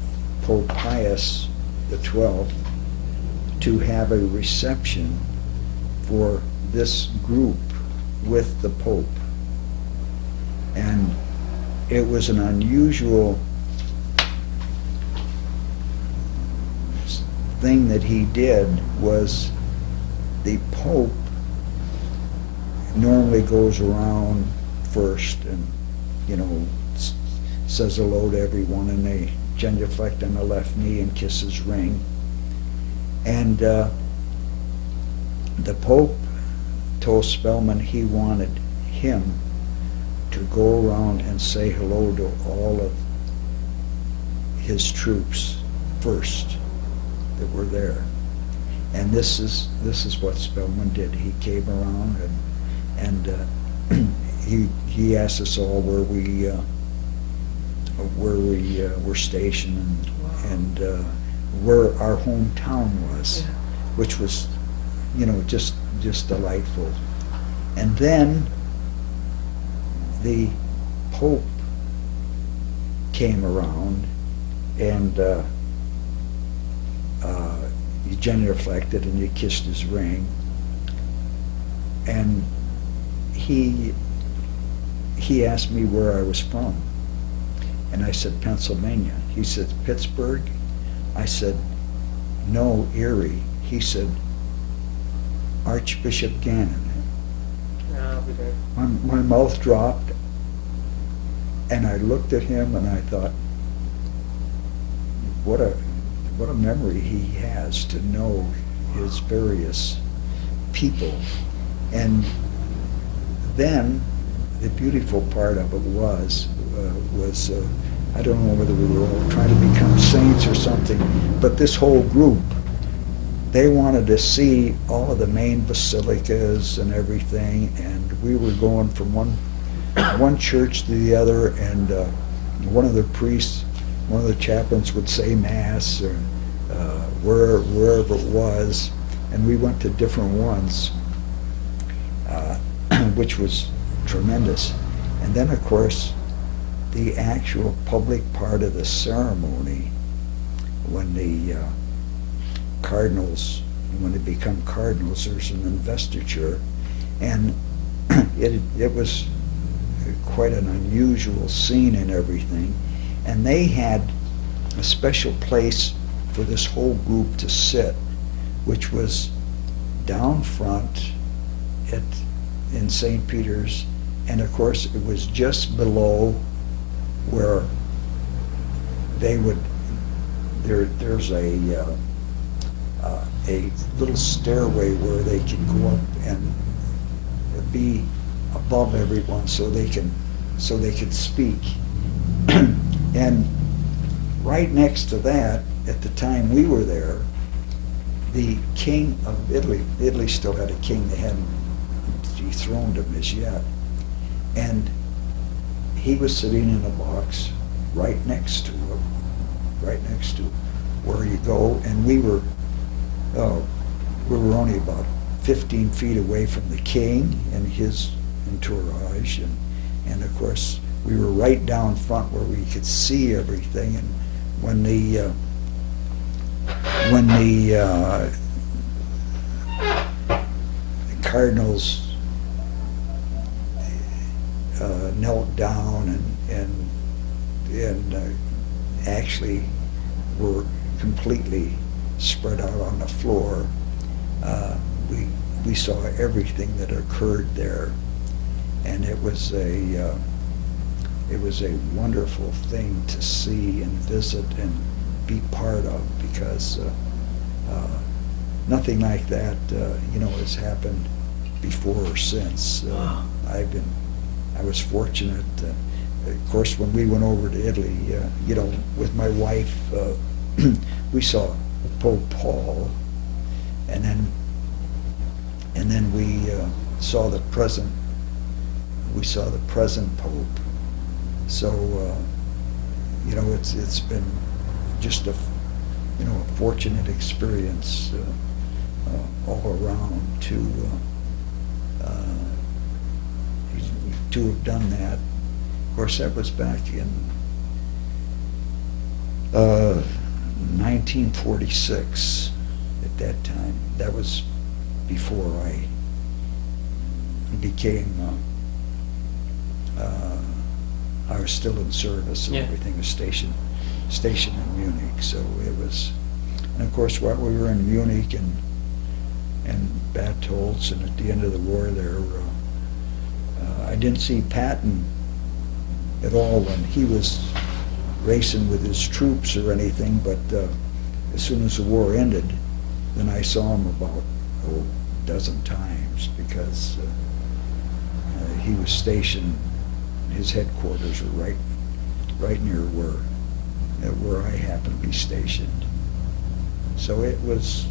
Pope Pius XII to have a reception for this group with the Pope. And it was an unusual thing that he did. Was the Pope normally goes around first and, you know, says hello to everyone, and they genuflect on the left knee and kiss his ring. And the Pope told Spellman he wanted him to go around and say hello to all of his troops first that were there. And this is what Spellman did. He came around and he asked us all where we were stationed and where our hometown was, which was, you know, just delightful. And then the Pope came around, and you genuflected and you kissed his ring, and he asked me where I was from, and I said Pennsylvania. He said Pittsburgh. I said no, Erie. He said Archbishop Gannon. my mouth dropped, and I looked at him and I thought, what a memory he has to know his various people. And then the beautiful part of it was I don't know whether we were all trying to become saints or something, but this whole group, they wanted to see all of the main basilicas and everything, and we were going from one church to the other, and one of the priests, one of the chaplains would say mass or wherever it was, and we went to different ones, which was tremendous. And then, of course, the actual public part of the ceremony, when the cardinals, when they become cardinals, there's an investiture, and it was quite an unusual scene and everything. And they had a special place for this whole group to sit, which was down front in St. Peter's, and of course it was just below where they would, there's a little stairway where they could go up and be above everyone so they could speak. And right next to that, at the time we were there, the king of Italy still had a king. They hadn't dethroned him as yet. And he was sitting in a box right next to him, right next to where you go. And we were only about 15 feet away from the king and his entourage. And of course, we were right down front where we could see everything. And when the cardinals knelt down and actually were completely spread out on the floor, we saw everything that occurred there, and it was a wonderful thing to see and visit and be part of, because nothing like that has happened before or since. I was fortunate. Of course, when we went over to Italy, with my wife, we saw Pope Paul, and then we saw the present. We saw the present Pope. So it's been just a fortunate experience all around to have done that. Of course, that was back in 1946. At that time, that was before I became. I was still in service, and everything was stationed in Munich. So it was, and of course, while we were in Munich and Batholz, and at the end of the war there, I didn't see Patton at all when he was racing with his troops or anything, but as soon as the war ended, then I saw him about a dozen times, because he was stationed, his headquarters were right near where I happened to be stationed. So it's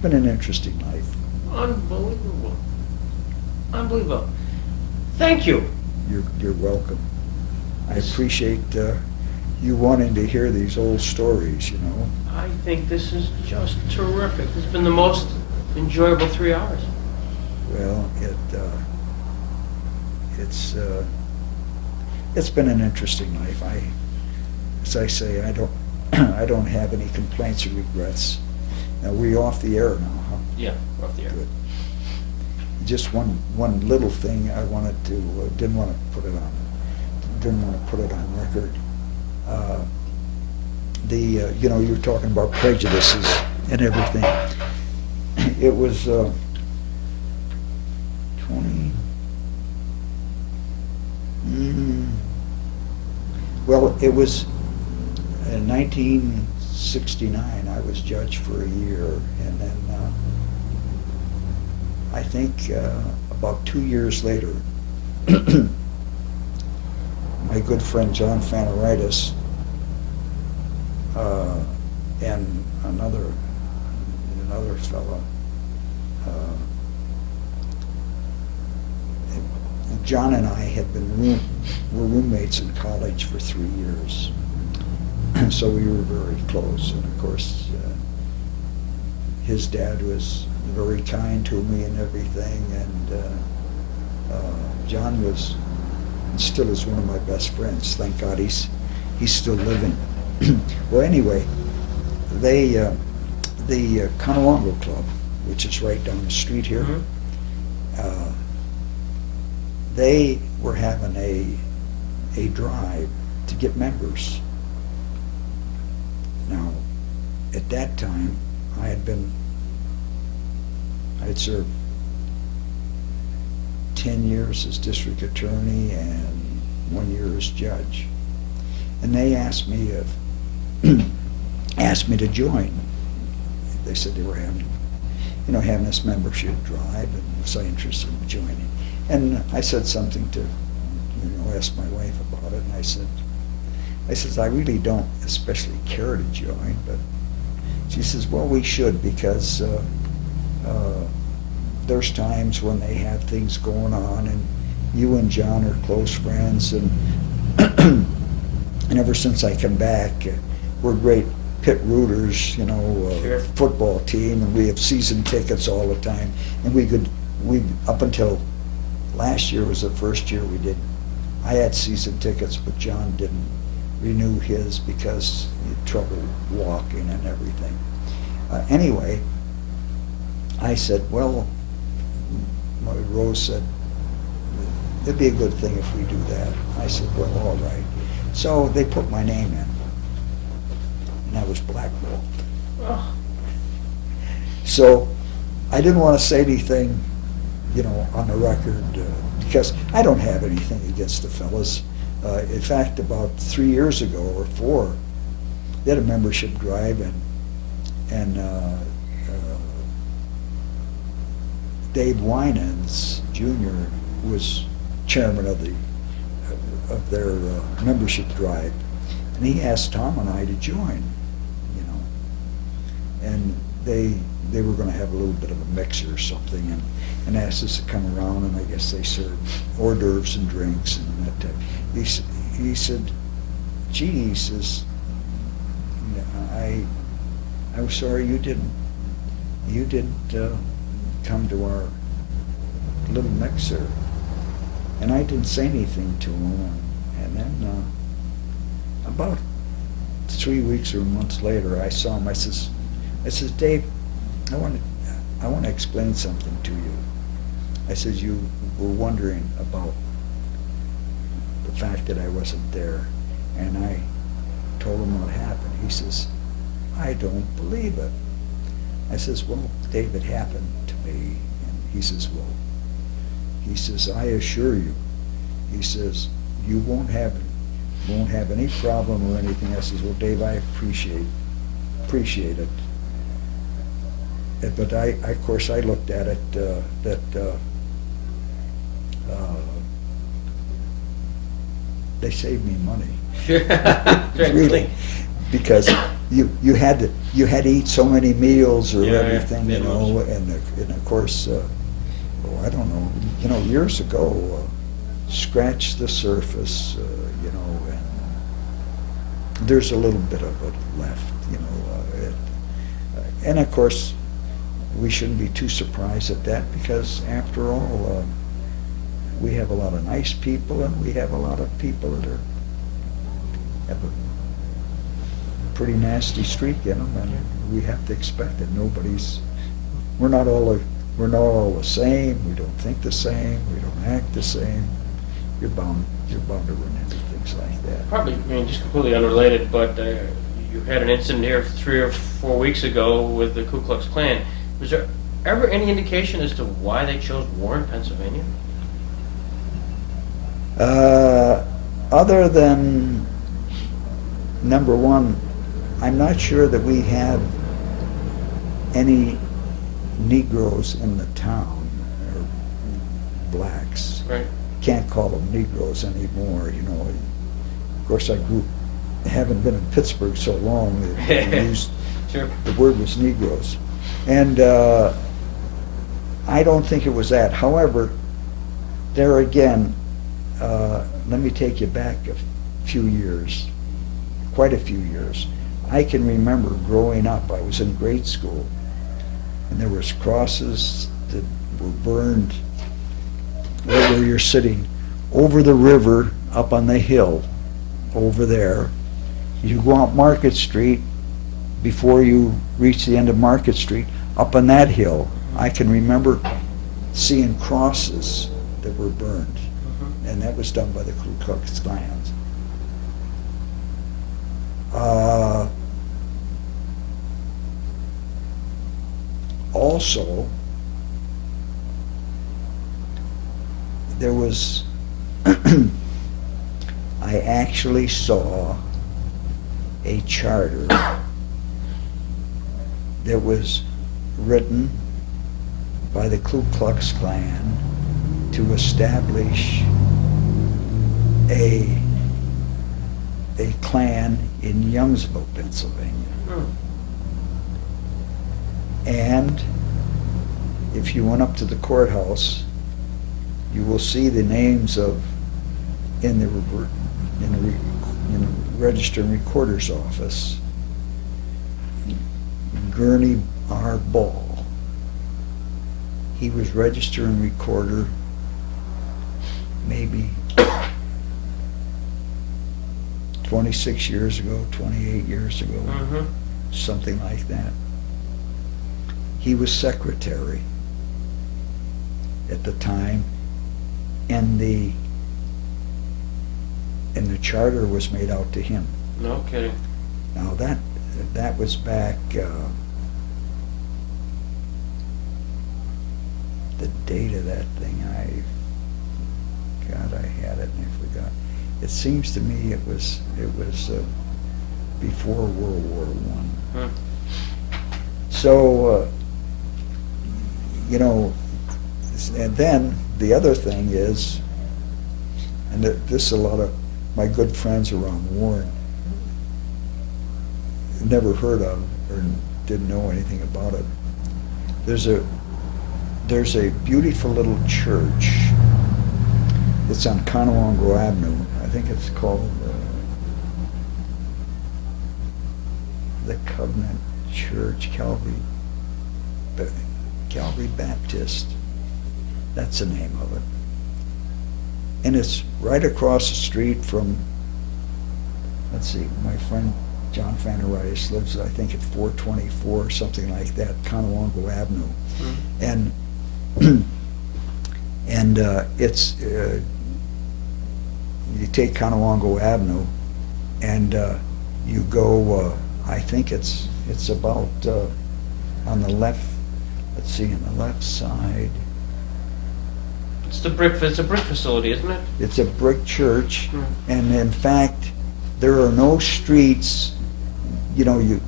been an interesting life. Unbelievable. Unbelievable. Thank you. You're welcome. I appreciate you wanting to hear these old stories, I think this is just terrific. It's been the most enjoyable 3 hours. Well, it's been an interesting life. As I say, I don't have any complaints or regrets. Now, we off the air now, huh? Yeah, we're off the air. Good. Just one little thing I wanted to didn't want to put it on record. You were talking about prejudices and everything. It was Mm, well, it was in 1969. I was judge for a year, and then I think about 2 years later, my good friend John Fanaritis and another fellow. John and I had been were roommates in college for 3 years, so we were very close. And of course, his dad was very kind to me and everything. And John was still is one of my best friends. Thank God he's still living. Well, anyway, the Conowongo Club, which is right down the street here. Mm-hmm. They were having a drive to get members. Now, at that time, I had served 10 years as district attorney and 1 year as judge. And they asked me to join. They said they were having this membership drive, and was I interested in joining? And I said something to, ask my wife about it, and I says, I really don't especially care to join, but she says, well, we should, because there's times when they have things going on, and you and John are close friends, and and ever since I come back, we're great pit rooters, Sure. football team, and we have season tickets all the time, and we up until last year was the first year we did. I had season tickets, but John didn't renew his because he had trouble walking and everything. Anyway, I said, well, Rose said, it'd be a good thing if we do that. I said, well, all right. So they put my name in, and I was blackballed. Oh. So I didn't want to say anything, on the record, because I don't have anything against the fellas. In fact, about 3 years ago or 4, they had a membership drive, and Dave Winans Jr. was chairman of their membership drive, and he asked Tom and I to join, and they were going to have a little bit of a mixer or something, and asked us to come around, and I guess they served hors d'oeuvres and drinks and that type. He said, gee, he says, I was sorry you didn't come to our little mixer. And I didn't say anything to him, and then about 3 weeks or months later, I saw him. I says, Dave, I want to explain something to you. I said, you were wondering about the fact that I wasn't there, and I told him what happened. He says, I don't believe it. I says, well, Dave, it happened to me. And he says, I assure you, he says, you won't have any problem or anything. I says, well, Dave, I appreciate it. But of course, I looked at it that they saved me money. Really, because you had to eat so many meals or everything, and of course, I don't know, years ago, scratch the surface, and there's a little bit of it left, and of course, we shouldn't be too surprised at that, because after all, we have a lot of nice people, and we have a lot of people that have a pretty nasty streak in them, and we have to expect it. We're not all the same. We don't think the same. We don't act the same. You're bound to run into things like that. Probably, just completely unrelated, but you had an incident here 3 or 4 weeks ago with the Ku Klux Klan. Was there ever any indication as to why they chose Warren, Pennsylvania? other than, number one, I'm not sure that we have any Negroes in the town, or blacks. Right. Can't call them Negroes anymore, you know. Of course, haven't been in Pittsburgh so long, that we used, Sure. the word was Negroes. And I don't think it was that. However, there again, let me take you back a few years, quite a few years. I can remember growing up, I was in grade school, and there was crosses that were burned where you're sitting, over the river, up on the hill, over there. You go out Market Street, before you reach the end of Market Street, up on that hill, I can remember seeing crosses that were burned, and that was done by the Ku Klux Klan. Also, there was, I actually saw a charter that was written by the Ku Klux Klan to establish a Klan in Youngsville, Pennsylvania. And if you went up to the courthouse, you will see the names of, in the Register and Recorder's Office, Gurney R. Ball. He was Register and Recorder maybe 26 years ago, 28 years ago, something like that. He was secretary at the time, and the charter was made out to him. No kidding. Now that was back, the date of that thing, God, I had it and I forgot. It seems to me it was before World War I. So, you know, and then the other thing is, and this a lot of my good friends around Warren never heard of or didn't know anything about it. There's a beautiful little church. It's on Conowongo Avenue. I think it's called the Covenant Church, Calvary Baptist. That's the name of it. And it's right across the street from, let's see, my friend John Fanarias lives, I think, at 424 or something like that, Conowongo Avenue. And it's, you take Conowongo Avenue and you go, I think it's about on the left, let's see, on the left side. It's a brick facility, isn't it? It's a brick church, and in fact, there are no streets. You know, you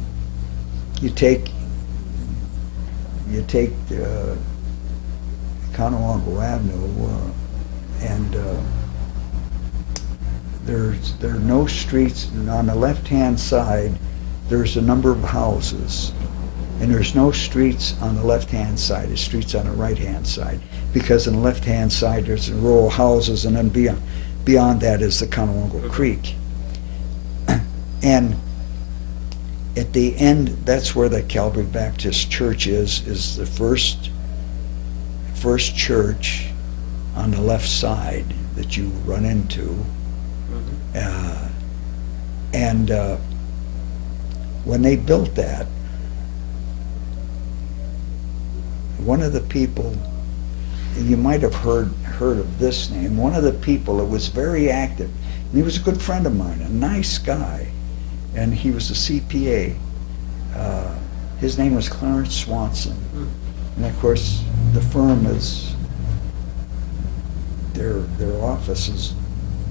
take Conowongo Avenue, and there are no streets. And on the left-hand side, there's a number of houses, and there's no streets on the left-hand side. There's streets on the right-hand side, because on the left-hand side there's a row of houses, and then beyond that is the Conowongo Creek. And at the end, that's where the Calvary Baptist Church is the first church on the left side that you run into. And when they built that, one of the people, you might have heard of this name, one of the people that was very active, and he was a good friend of mine, a nice guy, and he was a CPA. His name was Clarence Swanson. And of course, the firm is, their office is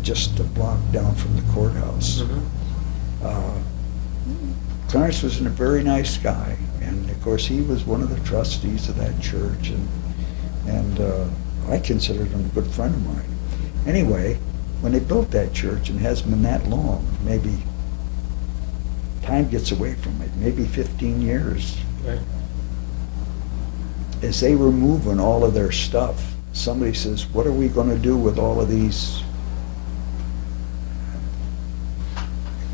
just a block down from the courthouse. Mhm. Clarence was a very nice guy, and of course he was one of the trustees of that church, and I considered him a good friend of mine. Anyway, when they built that church, and it hasn't been that long, maybe time gets away from it, maybe 15 years, Right. as they were moving all of their stuff, somebody says, what are we going to do with all of these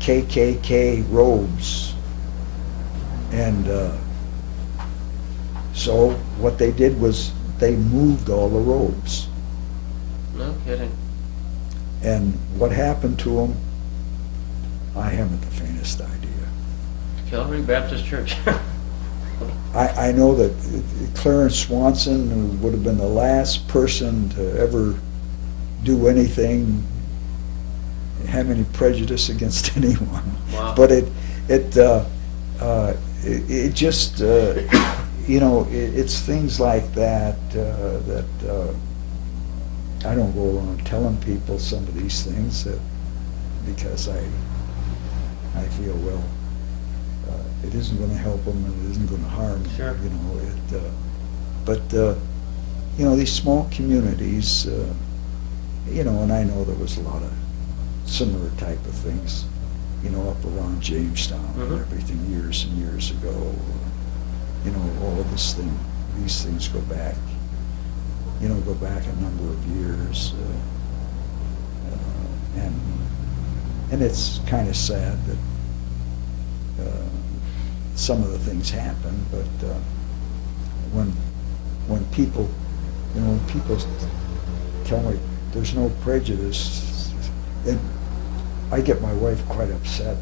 KKK robes? And so what they did was they moved all the robes. No kidding. And what happened to them, I haven't the faintest idea. Calvary Baptist Church. I know that Clarence Swanson, who would have been the last person to ever do anything, have any prejudice against anyone. Wow. But it just, it's things like that that I don't go around telling people some of these things because I feel, well, it isn't going to help them and it isn't going to harm them. Sure. But these small communities, and I know there was a lot of similar type of things, up around Jamestown and Mhm. everything years and years ago. All of these things go back, a number of years, and it's kind of sad that some of the things happen, but when people tell me there's no prejudice, and I get my wife quite upset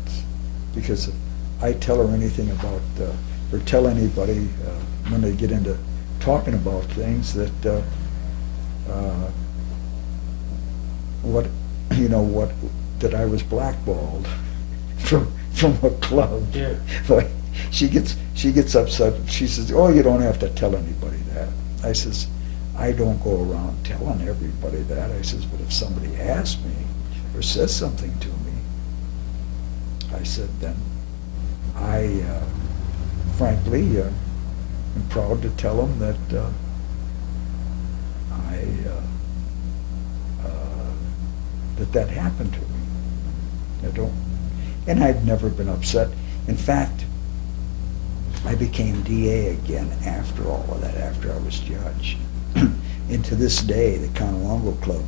because if I tell her anything about or tell anybody when they get into talking about things that that I was blackballed from a club. Yeah. But she gets upset. She says, "Oh, you don't have to tell anybody that." I says, "I don't go around telling everybody that." I says, "But if somebody asks me or says something to me," I said, "then I frankly am proud to tell them that that happened to me. I don't." And I've never been upset. In fact, I became DA again after all of that, after I was judge. And to this day, the Conowongo Club,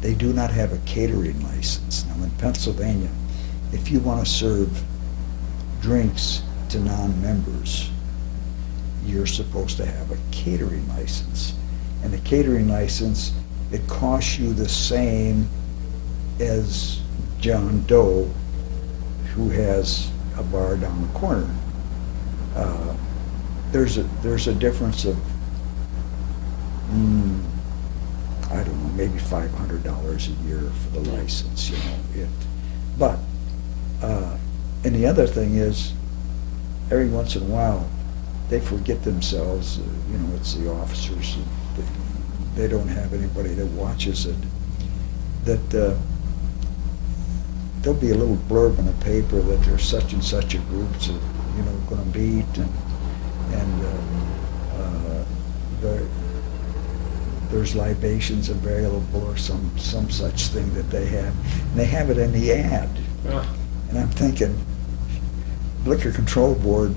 they do not have a catering license. Now in Pennsylvania, if you want to serve drinks to non-members, you're supposed to have a catering license. And the catering license, it costs you the same as John Doe, who has a bar down the corner. There's a difference of I don't know, maybe $500 a year for the license, But and the other thing is, every once in a while, they forget themselves. It's the officers. They don't have anybody that watches it. That there'll be a little blurb in the paper that there's such and such a groups that going to meet, and there's libations available or some such thing that they have, and they have it in the ad. Ugh. And I'm thinking, Liquor Control Board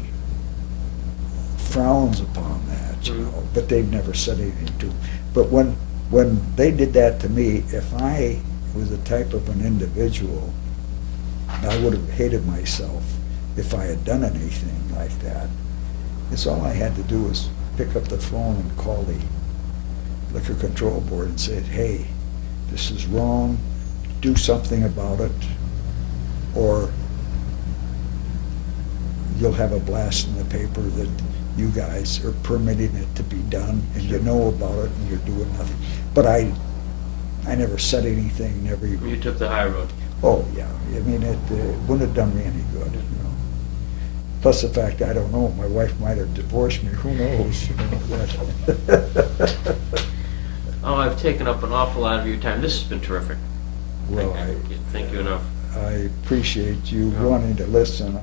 frowns upon that, but they've never said anything to. But when they did that to me, if I was the type of an individual, I would have hated myself if I had done anything like that. It's all I had to do was pick up the phone and call the Liquor Control Board and say, "Hey, this is wrong, do something about it, or you'll have a blast in the paper that you guys are permitting it to be done, and you know about it, and you're doing nothing." But I never said anything, never even... You took the high road. Oh, yeah. I mean, it wouldn't have done me any good, Plus the fact, I don't know, my wife might have divorced me, who knows? Oh, I've taken up an awful lot of your time. This has been terrific. Well, I can't thank you enough. I appreciate you Yeah. wanting to listen.